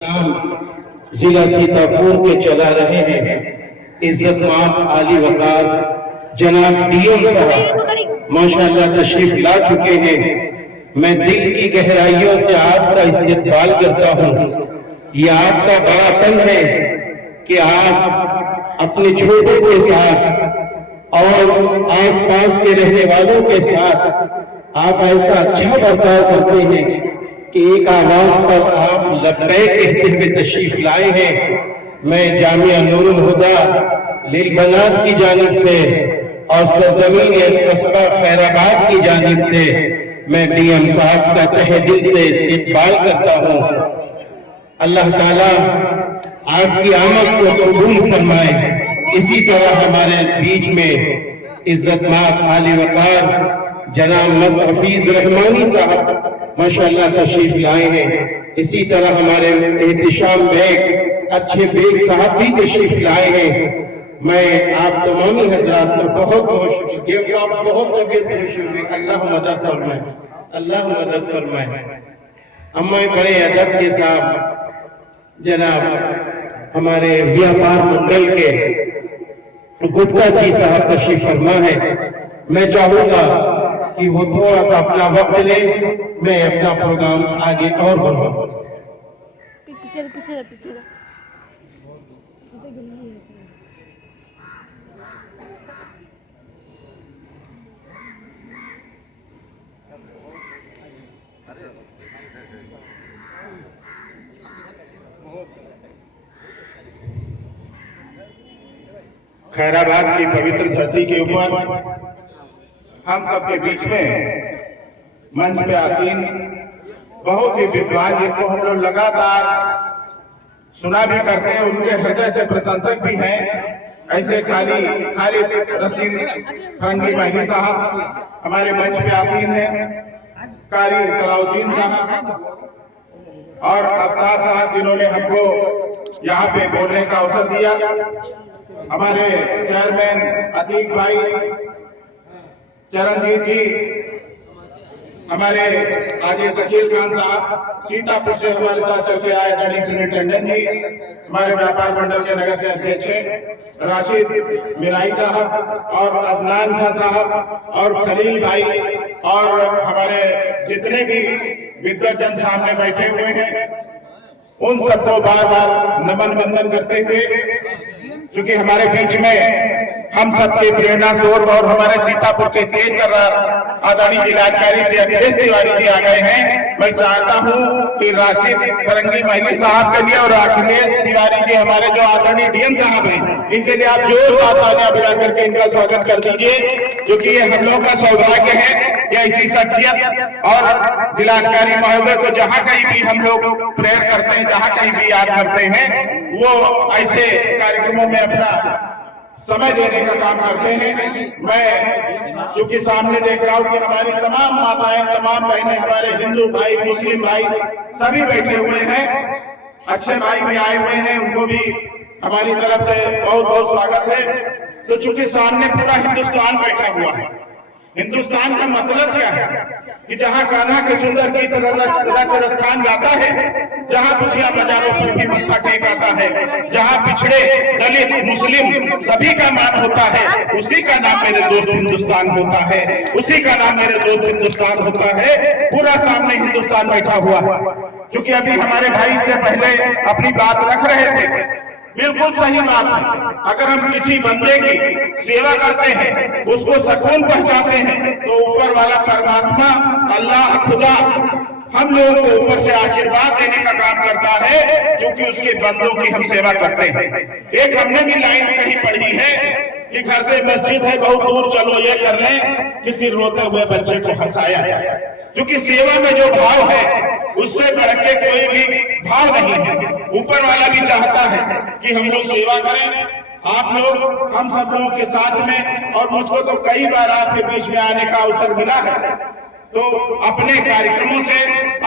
जिला सीतापुर के चला रहे हैं इज्जतमान आली वकार जनाब डीएम साहब माशाअल्लाह तशरीफ ला चुके हैं। मैं दिल की गहराइयों से आपका इस्तकबाल करता हूँ। ये आपका बड़ापन है कि आप अपने छोटों के साथ और आसपास के रहने वालों के साथ आप ऐसा अच्छा बर्ताव करते हैं कि एक आवाज पर आप लब्बैक कहते हुए तशरीफ लाए हैं। मैं जामिया नूरुल हुदा लिलबनात की जानिब से और सरजमीन कस्बा खैराबाद की जानिब से मैं डीएम साहब का तहे दिल से इस्तकबाल करता हूँ। अल्लाह ताला आपकी आमद को कबूल फरमाए। इसी तरह हमारे बीच में इज्जतमान आली वकार जनाब मुस्तफीज रहमानी साहब माशाअल्लाह तशरीफ लाए हैं। इसी तरह हमारे एहतिशाम बेग अच्छे बेग साहब भी तशरीफ लाए हैं। मैं आप तमामी हजरात का बहुत बहुत शुक्रिया, बहुत तबीयत से शुक्रिया। अल्लाह मदद फरमाए, अल्लाह मदद फरमाए। अम्मा बड़े अदब के साथ जनाब हमारे व्यापार मंडल के गुप्ता जी साहब तशरीफ फरमा है। मैं चाहूंगा कि वो थोड़ा सा अपना वक्त ले, मैं अपना प्रोग्राम आगे और बढ़ाऊं। खैराबाद की पवित्र धरती के ऊपर हम सबके बीच में मंच पे आसीन बहुत ही विद्वान जिनको हम लोग लगातार सुना भी करते हैं, उनके हृदय से प्रशंसक भी हैं, ऐसे खालिद रशीद फरंगी महली साहब हमारे मंच पे आसीन हैं, कारी सलाउद्दीन साहब और अफ्ताब साहब जिन्होंने हमको यहाँ पे बोलने का अवसर दिया, हमारे चेयरमैन अतीक भाई, चरणजीत जी, हमारे आगे शकील खान साहब सीतापुर से हमारे साथ चल के आए, आदरणीय सुनील टंडन जी, हमारे व्यापार मंडल के नगर के अध्यक्ष राशिद मिराई साहब और अदनान खान साहब और खलील भाई और हमारे जितने भी विद्वजन सामने बैठे हुए हैं, उन सबको बार बार नमन वंदन करते हुए, क्योंकि हमारे बीच में हम सबके प्रेरणा स्रोत और हमारे सीतापुर के तेज आदरणीय जिलाधिकारी से अखिलेश तिवारी जी आ गए हैं। मैं चाहता हूं कि राशिद फरंगी महली साहब के लिए और अखिलेश तिवारी जी हमारे जो आदरणीय डीएम साहब हैं, इनके लिए आप जोरदार तालियां बजा करके इनका स्वागत कर दीजिए, क्योंकि ये हम लोग का सौभाग्य है कि ऐसी शख्सियत और जिलाधिकारी महोदय को जहां कहीं भी हम लोग प्रेयर करते हैं, जहां कहीं भी याद करते हैं, वो ऐसे कार्यक्रमों में अपना समय देने का काम करते हैं। मैं चूंकि सामने देख रहा हूं कि हमारी तमाम माताएं, तमाम बहनें, हमारे हिंदू भाई, मुस्लिम भाई सभी बैठे हुए हैं, अच्छे भाई भी आए हुए हैं, उनको भी हमारी तरफ से बहुत बहुत स्वागत है। तो चूंकि सामने पूरा हिंदुस्तान बैठा हुआ है, हिंदुस्तान का मतलब क्या है कि जहां कान्हा के सुंदर गीत रच रसखान गाता है, जहां बुझिया बाजारों पर भी मत्था टेकाता है, जहां पिछड़े दलित मुस्लिम सभी का मान होता है, उसी का नाम मेरे दोस्त हिंदुस्तान होता है, उसी का नाम मेरे दोस्त हिंदुस्तान होता है। पूरा सामने हिंदुस्तान बैठा हुआ है। क्योंकि अभी हमारे भाई से पहले अपनी बात रख रहे थे, बिल्कुल सही बात है। अगर हम किसी बंदे की सेवा करते हैं, उसको सुकून पहुंचाते हैं, तो ऊपर वाला परमात्मा अल्लाह खुदा हम लोगों को ऊपर से आशीर्वाद देने का काम करता है, क्योंकि उसके बंदों की हम सेवा करते हैं। एक हमने भी लाइन कहीं पढ़ी है कि घर से मस्जिद है बहुत दूर, चलो ये कर लें, किसी रोते हुए बच्चे को हंसाया। क्योंकि सेवा में जो भाव है उससे बढ़ के कोई भी भाव नहीं है। ऊपर वाला भी चाहता है कि हम लोग सेवा करें, आप लोग हम सब लोगों के साथ में, और मुझको तो कई बार आपके बीच में आने का अवसर मिला है। तो अपने कार्यक्रमों से